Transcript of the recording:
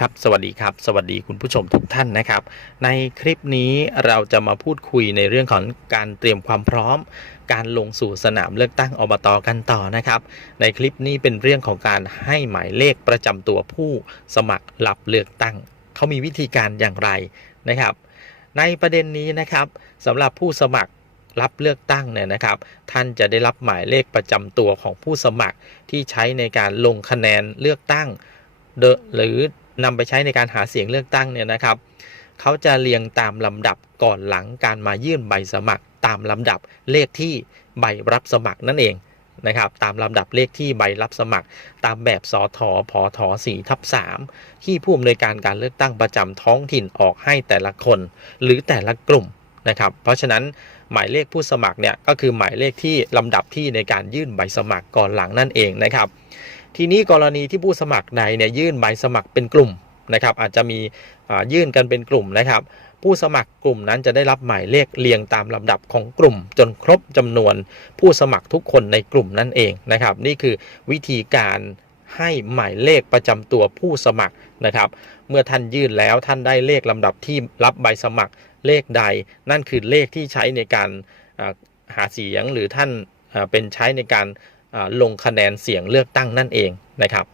ครับสวัสดีครับ สวัสดีคุณผู้ชมทุกท่านนะครับ ในคลิปนี้เราจะมาพูดคุยในเรื่องของการเตรียมความพร้อม การลงสู่สนามเลือกตั้งอบตกันต่อนะครับ ในคลิปนี้เป็นเรื่องของการให้หมายเลขประจำตัวผู้สมัครรับเลือกตั้ง เขามีวิธีการอย่างไรนะครับ ในประเด็นนี้นะครับสำหรับผู้สมัครรับเลือกตั้งเนี่ยนะครับ ท่านจะได้รับหมายเลขประจำตัวของผู้สมัครที่ใช้ในการลงคะแนนเลือกตั้งเดอหรือ นำไปใช้ในการหาเสียงเลือกตั้งเนี่ยนะครับเขาจะเรียงตามลำดับก่อนหลังการมายื่นใบสมัคร ตามลำดับเลขที่ใบรับสมัครนั่นเองนะครับตามลำดับเลขที่ใบรับสมัคร ตามแบบสอทอพอทอ4ทับ3ที่ผู้อำนวยการการเลือกตั้งประจำท้องถิ่นออกให้แต่ละคน หรือแต่ละกลุ่มนะครับเพราะฉะนั้นหมายเลขผู้สมัครเนี่ยก็คือหมายเลขที่ลำดับที่ในการยื่นใบสมัครก่อนหลังนั่นเองนะครับ ทีนี้กรณีที่ผู้สมัครใดเนี่ยยื่นใบสมัครเป็นกลุ่มนะครับ อาจจะมียื่นกันเป็นกลุ่มนะครับ ผู้สมัครกลุ่มนั้นจะได้รับหมายเลขเรียงตามลำดับของกลุ่ม จนครบจำนวนผู้สมัครทุกคนในกลุ่มนั่นเองนะครับ นี่คือวิธีการให้หมายเลขประจำตัวผู้สมัครนะครับ เมื่อท่านยื่นแล้วท่านได้เลขลำดับที่รับใบสมัครเลขใด นั่นคือเลขที่ใช้ในการหาเสียงหรือท่านเป็นใช้ในการ ลงคะแนนเสียงเลือกตั้งนั่นเองนะครับ